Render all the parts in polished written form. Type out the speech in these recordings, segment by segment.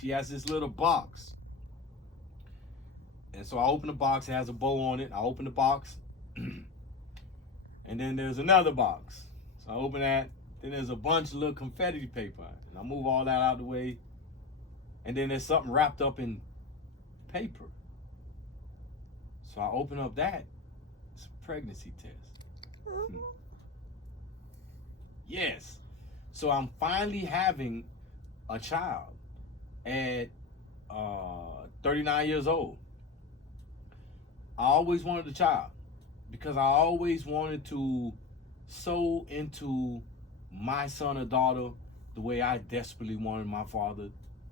she has this little box. And so I open the box, it has a bow on it. I open the box. And then there's another box. So I open that. Then there's a bunch of little confetti paper. And I move all that out of the way. And then there's something wrapped up in paper. So I open up that. It's a pregnancy test. Yes. So I'm finally having a child at 39 years old. I always wanted a child because I always wanted to sow into my son or daughter the way I desperately wanted my father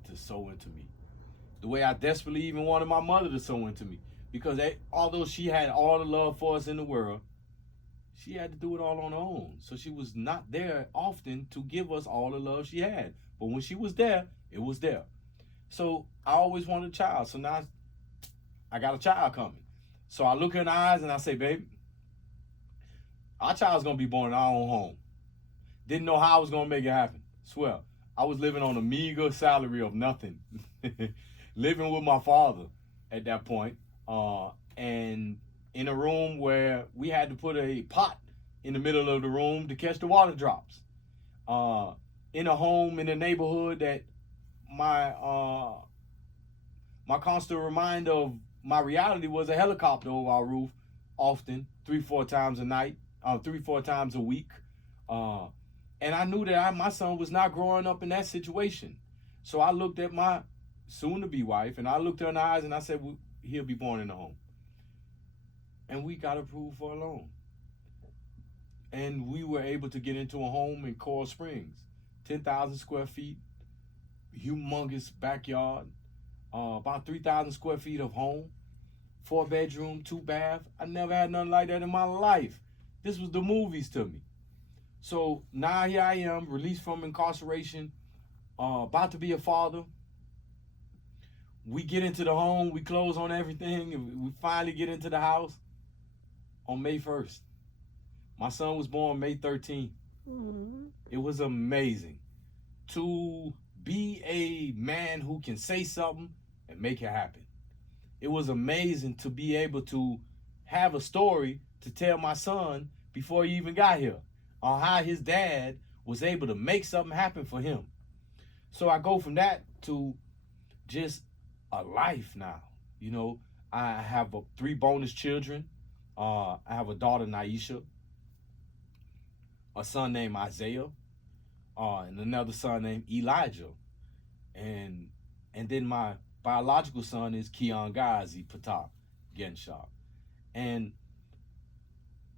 to sow into me. The way I desperately even wanted my mother to sow into me. Because although she had all the love for us in the world, she had to do it all on her own. So she was not there often to give us all the love she had. But when she was there, it was there. So I always wanted a child. So now I got a child coming. So I look her in the eyes and I say, baby, our child's going to be born in our own home. Didn't know how I was going to make it happen. Swear. I was living on a meager salary of nothing. Living with my father at that point. And in a room where we had to put a pot in the middle of the room to catch the water drops. In a home in a neighborhood that my constant reminder of my reality was a helicopter over our roof, often 3-4 times a night, 3-4 times a week. And I knew that my son was not growing up in that situation. So I looked at my soon-to-be wife, and I looked her in the eyes, and I said, well, he'll be born in the home. And we got approved for a loan. And we were able to get into a home in Coral Springs, 10,000 square feet, humongous backyard, about 3,000 square feet of home, 4-bedroom, 2-bath. I never had nothing like that in my life. This was the movies to me. So now here I am, released from incarceration, about to be a father. We get into the home, we close on everything, and we finally get into the house on May 1st. My son was born May 13th. Mm-hmm. It was amazing to be a man who can say something and make it happen. It was amazing to be able to have a story to tell my son before he even got here on how his dad was able to make something happen for him. So I go from that to just a life now. You know, I have 3 bonus children. I have a daughter, Naisha, a son named Isaiah, and another son named Elijah. And then my biological son is Kiangazi Patah Genshaw. And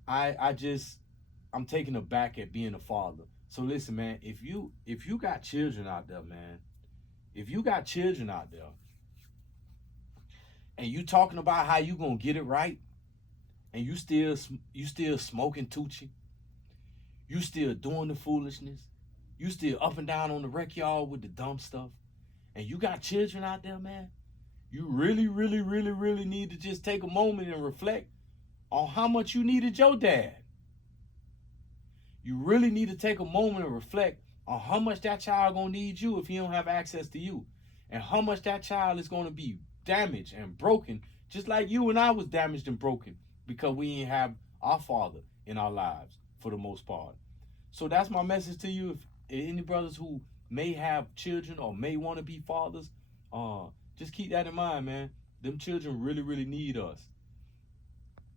I'm taken aback at being a father. So listen, man, if you got children out there, man, if you got children out there, and you talking about how you gonna get it right, and you still smoking Tucci, you still doing the foolishness, you still up and down on the rec yard with the dumb stuff, and you got children out there, man, you really, really, really, really need to just take a moment and reflect on how much you needed your dad. You really need to take a moment and reflect on how much that child gonna need you if he don't have access to you, and how much that child is gonna be damaged and broken, just like you and I was damaged and broken because we didn't have our father in our lives for the most part. So that's my message to you. If any brothers who may have children or may want to be fathers, just keep that in mind, man. Them children really, really need us.